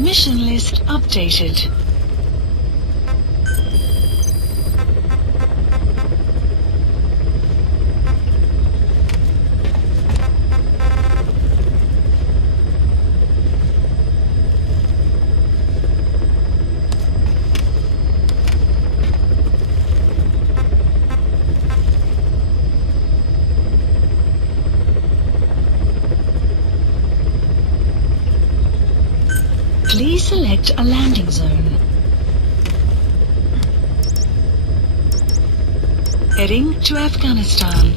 Mission list updated. Please select a landing zone. Heading to Afghanistan.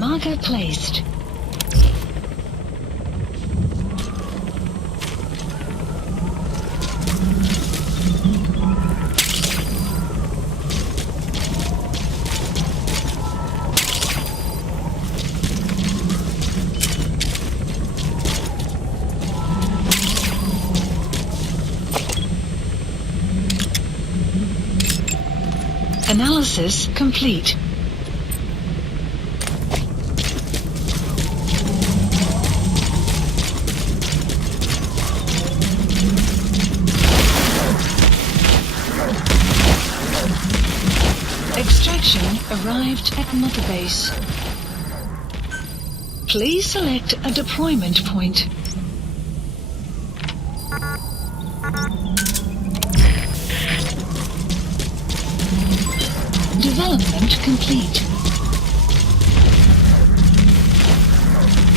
Marker placed. Analysis complete. Extraction arrived at Mother Base. Please select a deployment point. Development complete.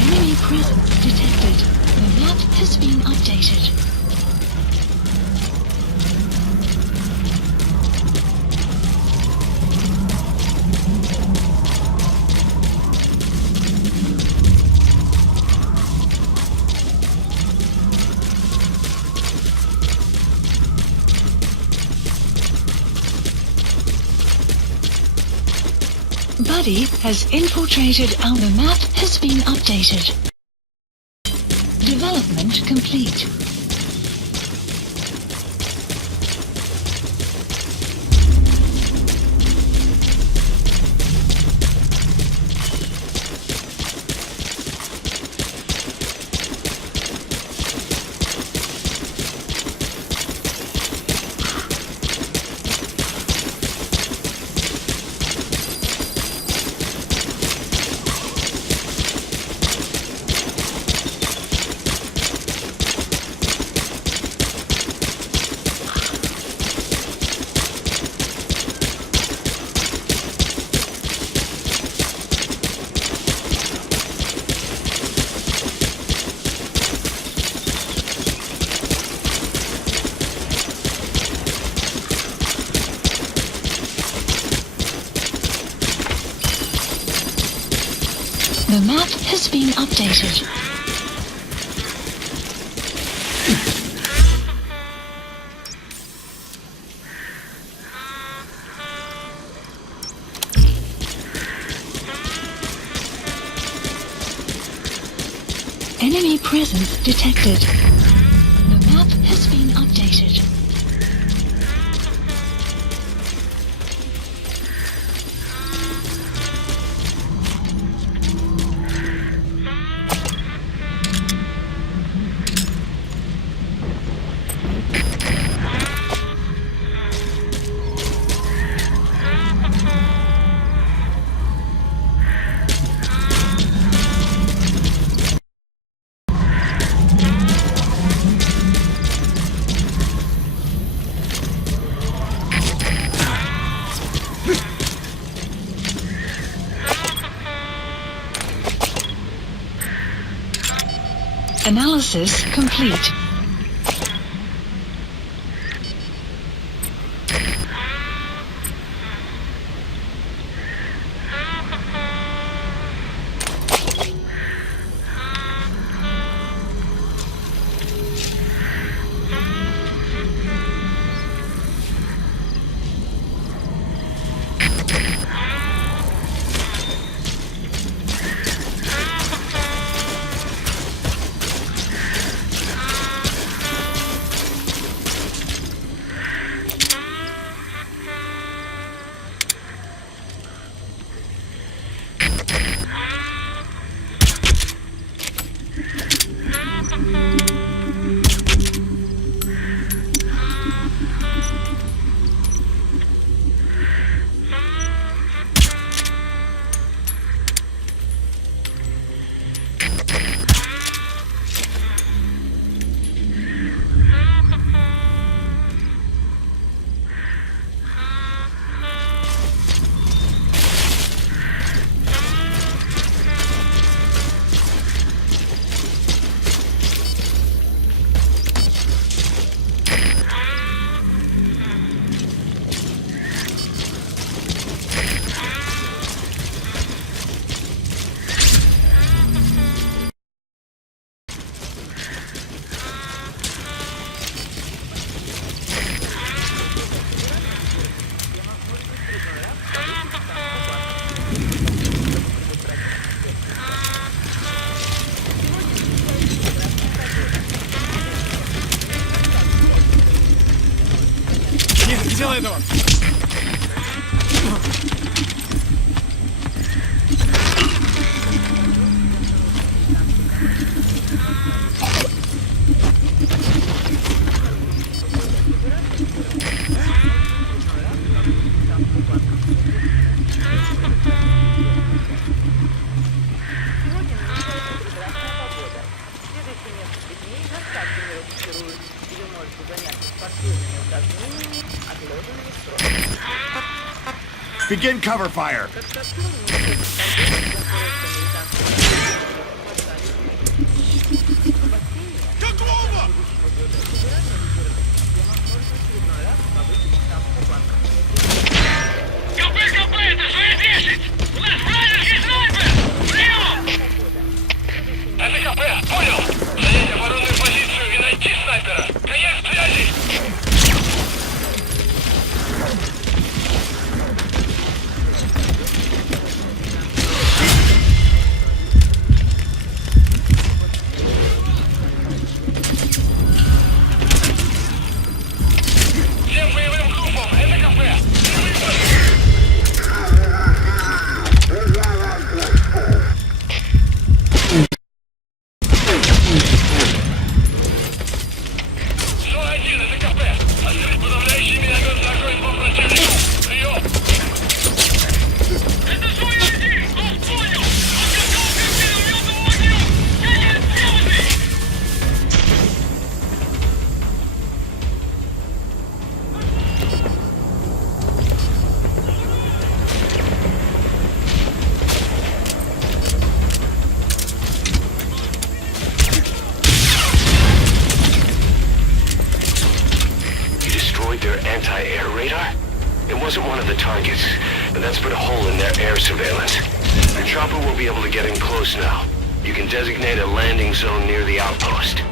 Enemy presence detected. The map has been updated. buddy has infiltrated our... The map has been updated. Development complete. The map has been updated. Enemy presence detected. The map has been updated. Analysis complete. Делай этого! Begin cover fire. destroyed their anti-air radar? It wasn't one of the targets, and that's put a hole in their air surveillance. The chopper will be able to get in close now. You can designate a landing zone near the outpost.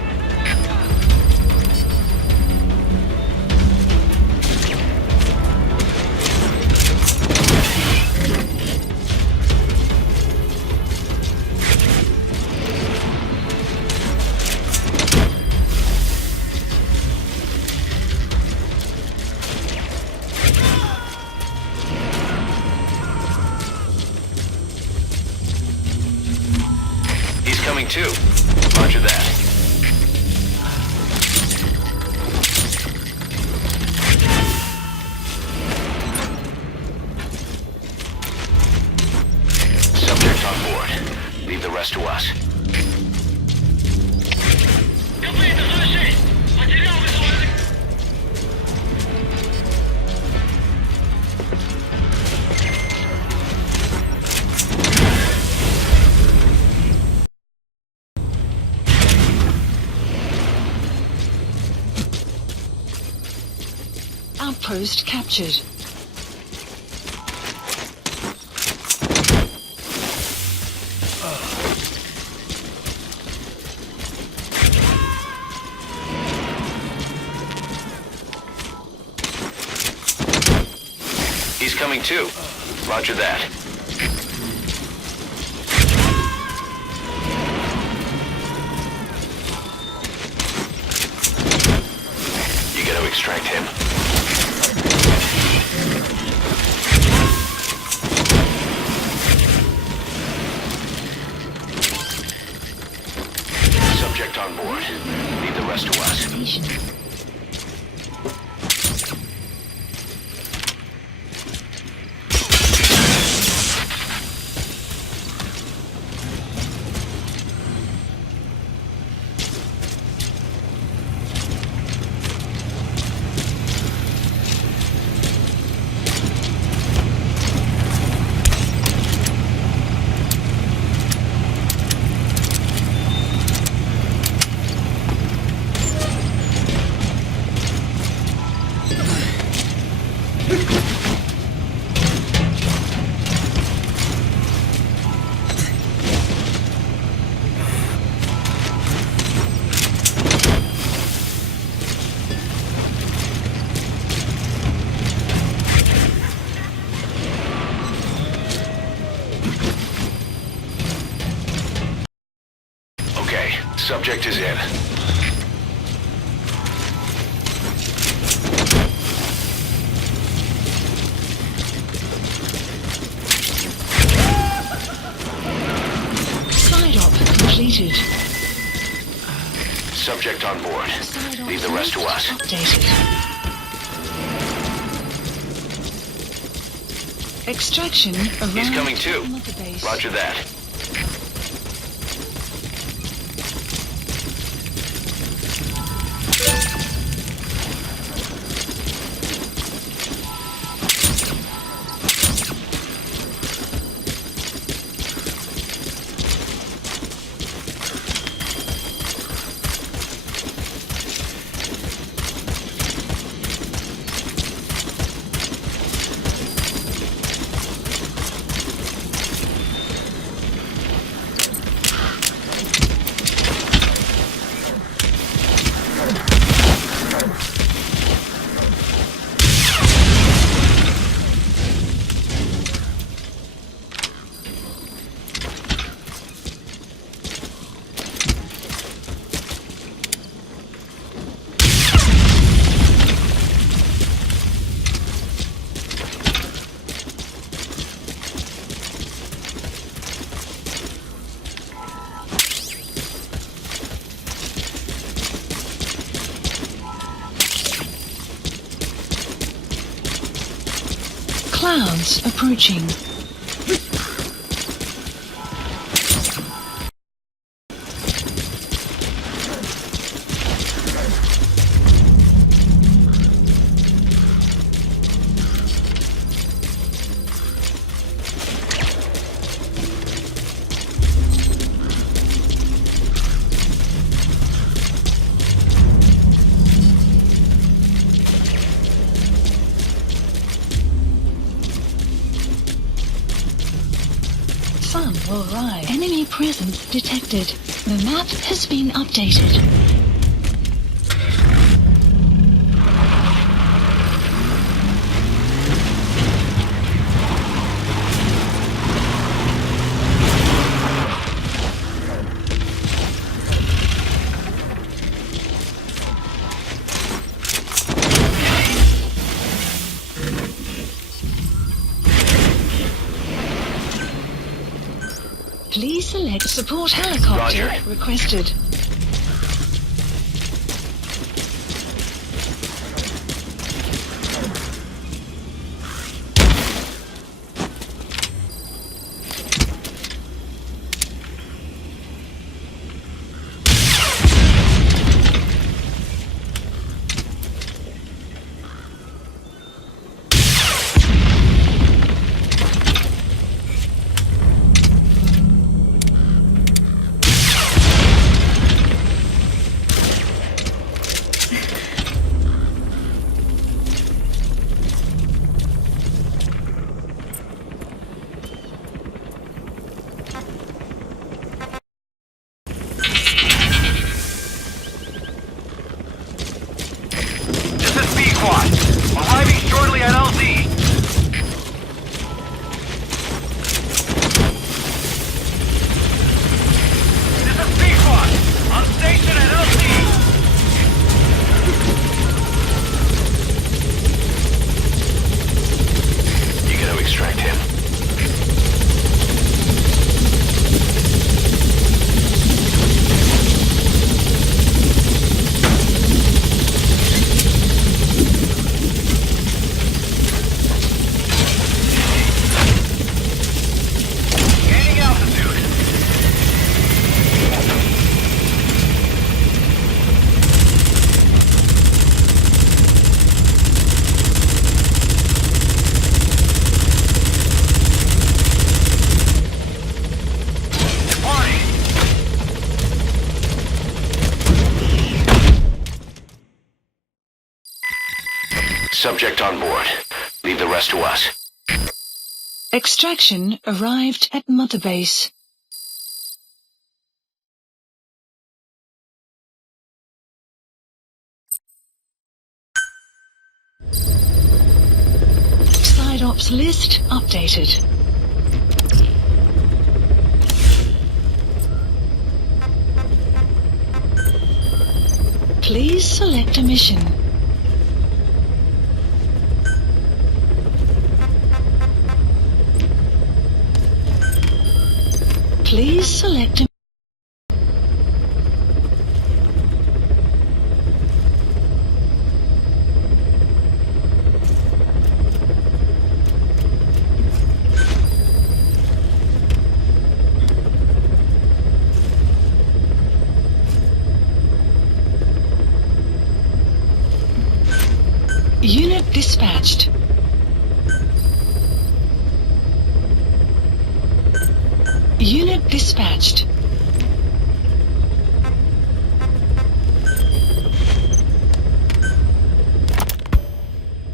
Coming too. Roger that. Subject on board. Leave the rest to us. Outpost captured. He's coming too. Roger that. You gotta extract him. Subject on board. Leave the rest to us. Subject is in. Side op completed. Subject on board. Leave the rest to us. Updated. Extraction arrived. He's coming too. Mother base. Roger that. Clouds approaching. Alright. Enemy presence detected. The map has been updated. Please select support helicopter Roger. requested. Arriving shortly at LZ. This is B-Squad. On station at LZ. You gotta extract him. Subject on board. Leave the rest to us. Extraction arrived at Mother Base. Side ops list updated. Please select a mission. Please select a unit dispatched. Unit dispatched.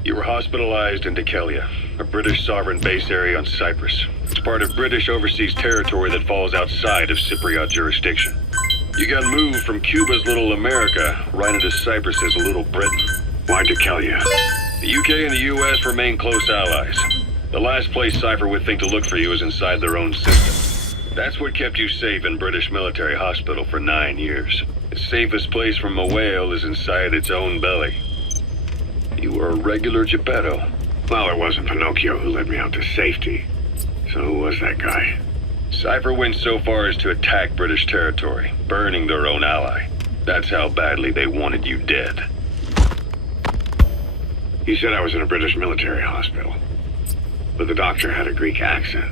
You were hospitalized in Dekelia, a British sovereign base area on Cyprus. It's part of British overseas territory that falls outside of Cypriot jurisdiction. You got moved from Cuba's Little America right into Cyprus's Little Britain. Why Dekelia? The UK and the US remain close allies. The last place Cypher would think to look for you is inside their own system. That's what kept you safe in British military hospital for 9 years. The safest place from a whale is inside its own belly. You were a regular Geppetto. Well, it wasn't Pinocchio who led me out to safety. So who was that guy? Cypher went so far as to attack British territory, burning their own ally. That's how badly they wanted you dead. He said I was in a British military hospital. But the doctor had a Greek accent.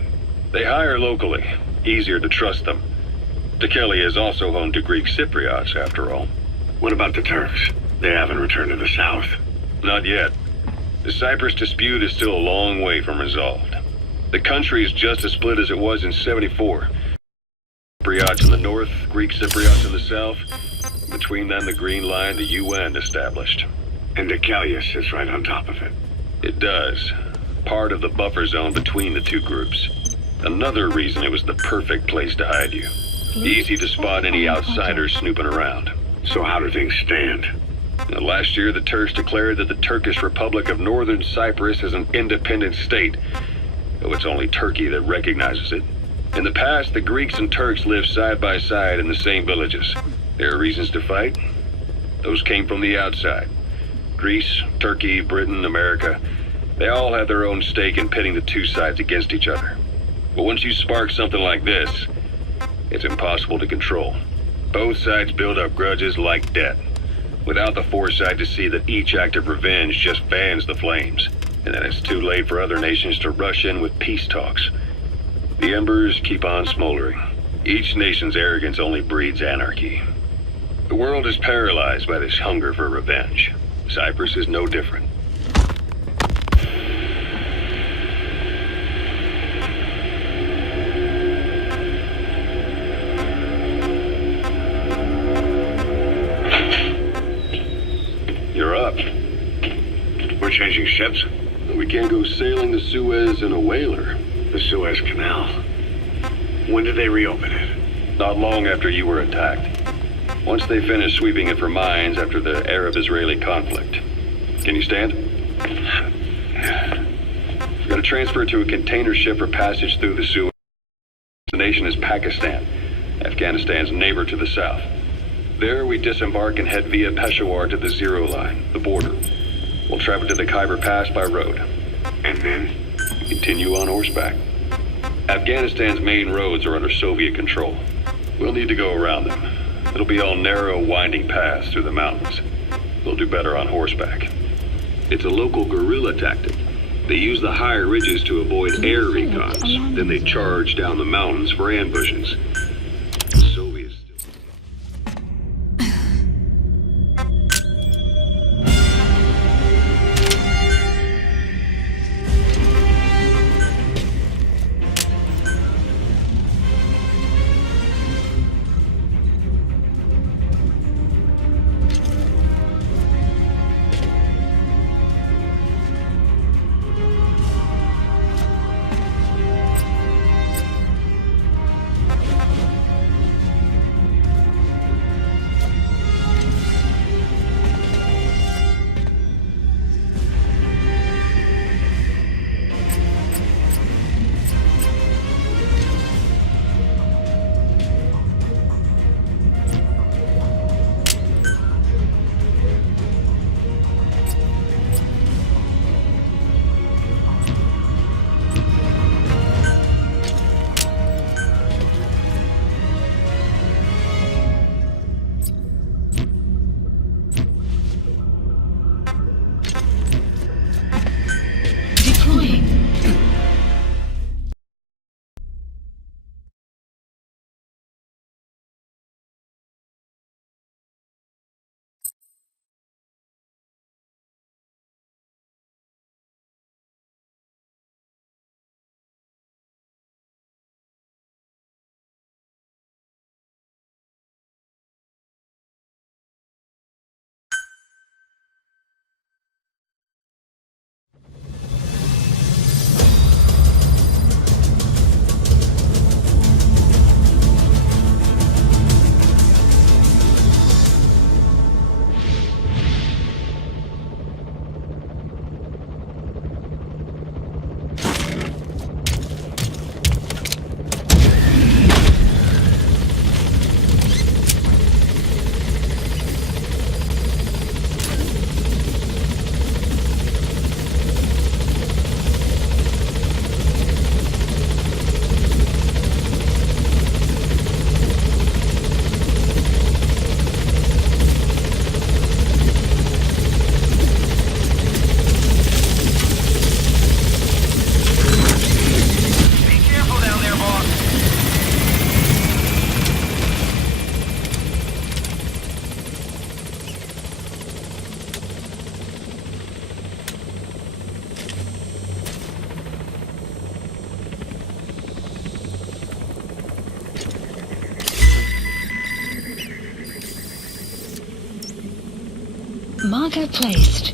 They hire locally. Easier to trust them. Dekelia is also home to Greek Cypriots, after all. What about the Turks? They haven't returned to the south. Not yet. The Cyprus dispute is still a long way from resolved. The country is just as split as it was in '74. Cypriots in the north, Greek Cypriots in the south. Between them, the Green Line, the UN established. And Dekelia sits right on top of it. It does. Part of the buffer zone between the two groups. Another reason it was the perfect place to hide you. Easy to spot any outsiders snooping around. So how do things stand? Now, last year, the Turks declared that the Turkish Republic of Northern Cyprus is an independent state, though it's only Turkey that recognizes it. In the past, the Greeks and Turks lived side by side in the same villages. There are reasons to fight. Those came from the outside. Greece, Turkey, Britain, America, they all had their own stake in pitting the two sides against each other. But once you spark something like this, it's impossible to control. Both sides build up grudges like debt, without the foresight to see that each act of revenge just fans the flames, and then it's too late for other nations to rush in with peace talks. The embers keep on smoldering. Each nation's arrogance only breeds anarchy. The world is paralyzed by this hunger for revenge. Cyprus is no different. You're up. We're changing ships? We can't go sailing the Suez in a whaler. The Suez Canal. When did they reopen it? Not long after you were attacked. Once they finished sweeping it for mines after the Arab-Israeli conflict. Can you stand? We're going to transfer to a container ship for passage through the Suez. The nation is Pakistan, Afghanistan's neighbor to the south. There we disembark and head via Peshawar to the Zero Line, the border. We'll travel to the Khyber Pass by road. And then? Continue on horseback. Afghanistan's main roads are under Soviet control. We'll need to go around them. It'll be all narrow, winding paths through the mountains. We'll do better on horseback. It's a local guerrilla tactic. They use the higher ridges to avoid air recons. Then they charge down the mountains for ambushes. The Soviets Marker placed.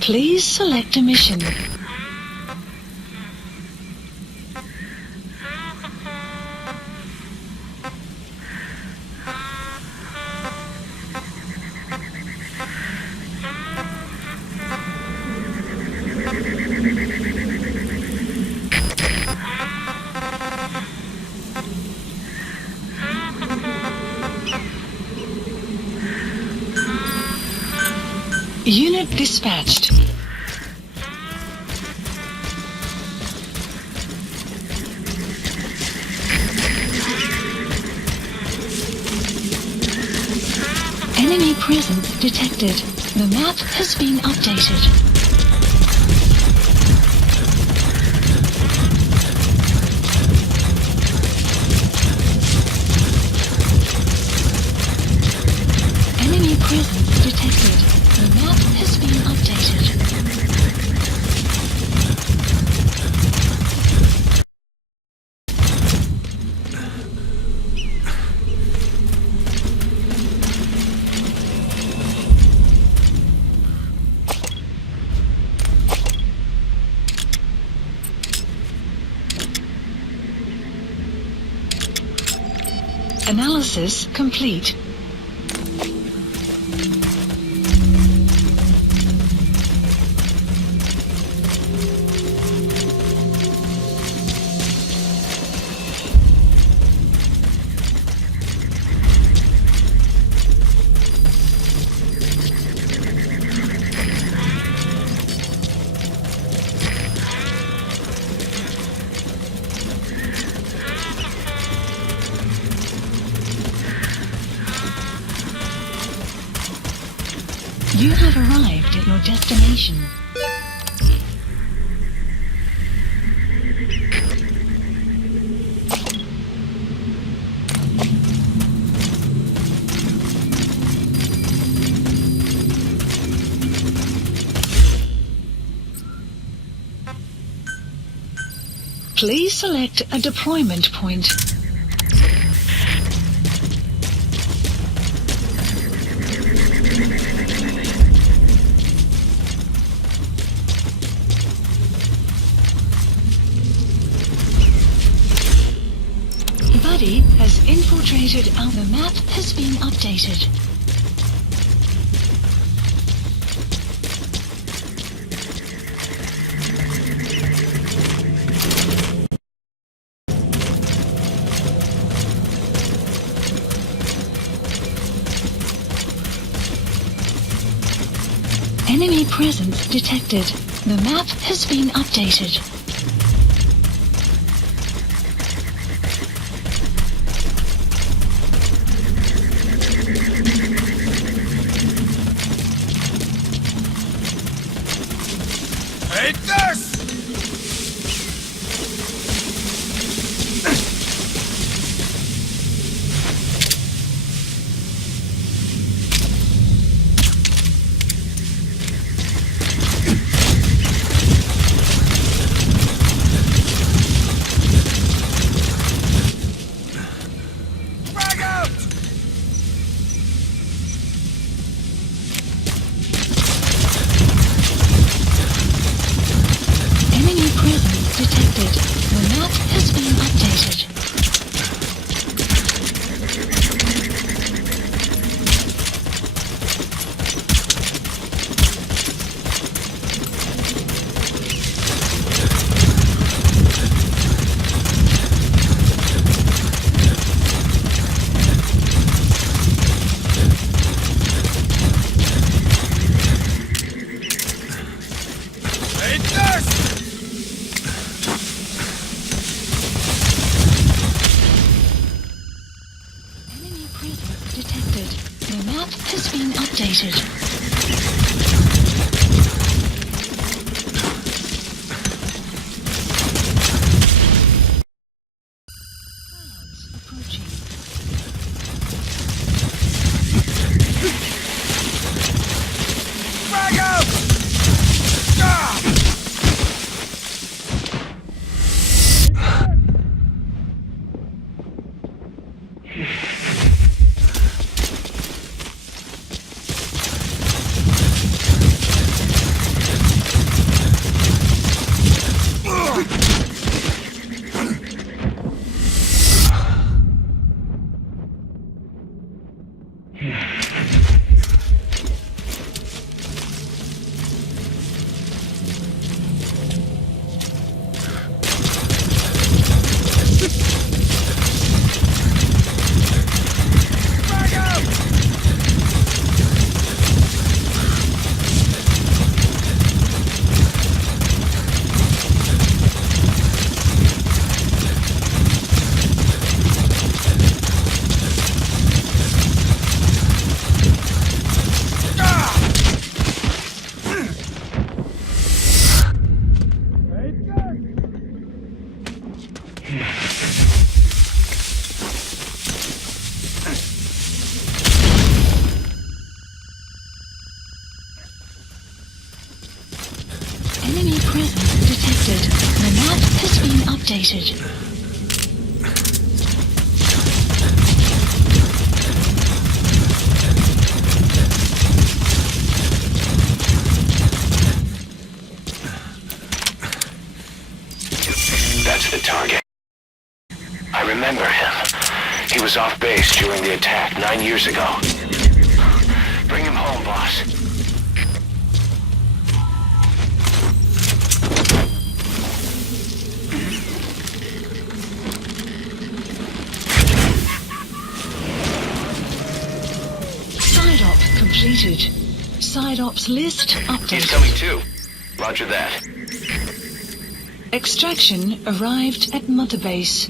Please select a mission. Unit dispatched. Enemy presence detected. The map has been updated. Enemy presence detected. The map has been updated. Analysis complete. You have arrived at your destination. Please select a deployment point. Buddy has infiltrated our the map has been updated. Enemy presence detected. The map has been updated. Take this! Frag out! Enemy presence detected. The map has been updated. Take this! Enemy presence detected. The map has been updated. Clouds approaching. Frag out! Ah! Enemy presence detected. The map has been updated. That's the target. I remember him. He was off base during the attack 9 years ago. Bring him home, boss. Side op completed. Side ops list He's updated. coming too. Roger that. Extraction arrived at Mother Base.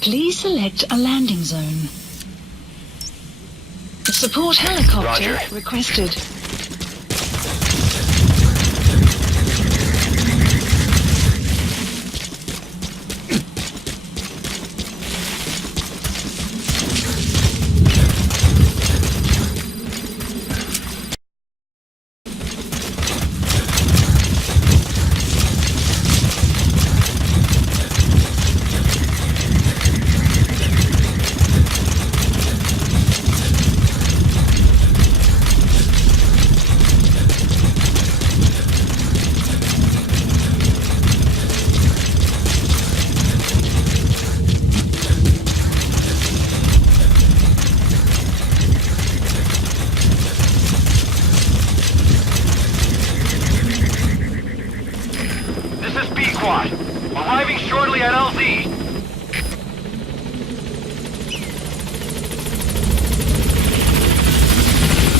Please select a landing zone. Support helicopter Roger. requested. This is B-Quad. Arriving shortly at LZ.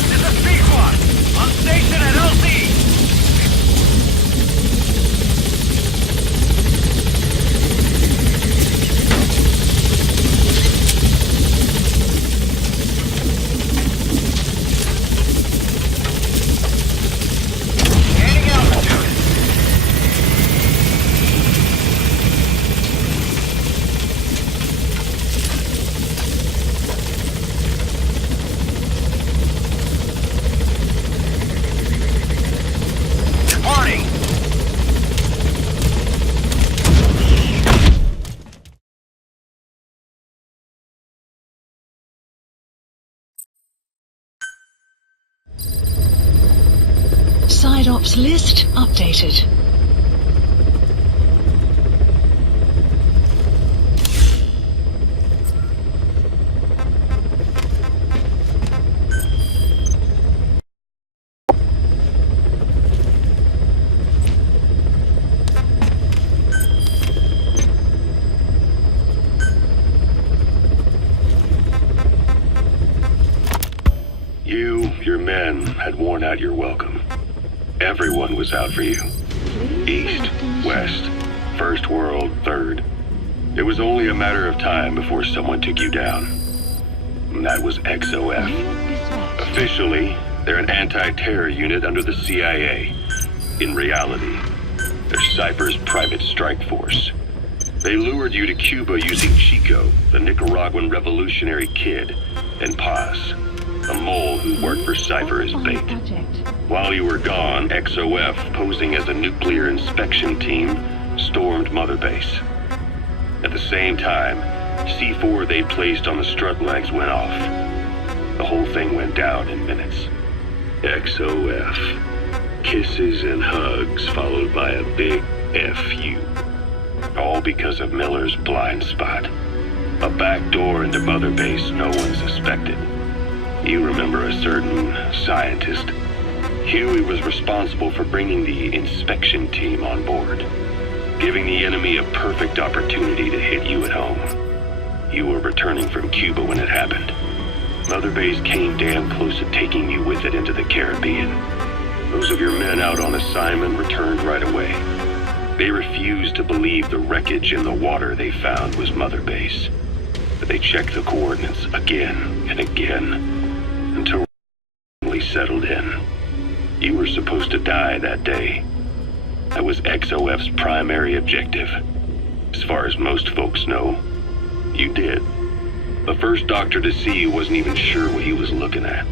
This is B-Quad. On station at LZ. Gaining altitude. Departing. Side ops list updated. You, your men, had worn out your welcome. Everyone was out for you. East, West, First World, Third. It was only a matter of time before someone took you down. And that was XOF. Officially, they're an anti-terror unit under the CIA. In reality, they're Cypher's private strike force. They lured you to Cuba using Chico, the Nicaraguan revolutionary kid, and Paz, a mole who worked for Cypher as bait. While you were gone, XOF, posing as a nuclear inspection team, stormed Mother Base. At the same time, C4 they placed on the strut legs went off. The whole thing went down in minutes. XOF. Kisses and hugs followed by a big F you. All because of Miller's blind spot. A back door into Mother Base no one suspected. You remember a certain scientist? Huey was responsible for bringing the inspection team on board, giving the enemy a perfect opportunity to hit you at home. You were returning from Cuba when it happened. Mother Base came damn close to taking you with it into the Caribbean. Those of your men out on assignment returned right away. They refused to believe the wreckage in the water they found was Mother Base. But they checked the coordinates again and again until we settled in. You were supposed to die that day. That was XOF's primary objective. As far as most folks know, you did. The first doctor to see you wasn't even sure what he was looking at.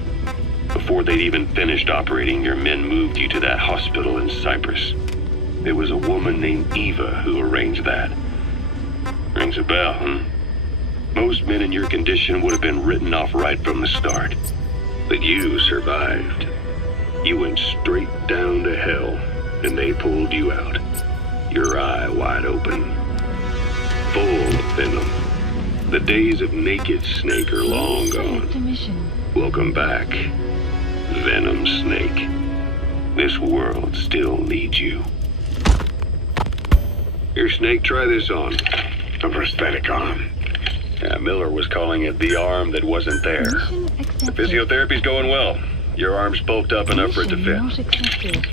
Before they'd even finished operating, your men moved you to that hospital in Cyprus. It was a woman named Eva who arranged that. Rings a bell, huh? Most men in your condition would have been written off right from the start. But you survived. You went straight down to hell, and they pulled you out. Your eye wide open. Full of venom. The days of naked Snake are long gone. Welcome back, Venom Snake. This world still needs you. Here, Snake, try this on. A prosthetic arm. Yeah, Miller was calling it the arm that wasn't there. The physiotherapy's going well. Your arm's bulked up enough for it to fit. Not accepted.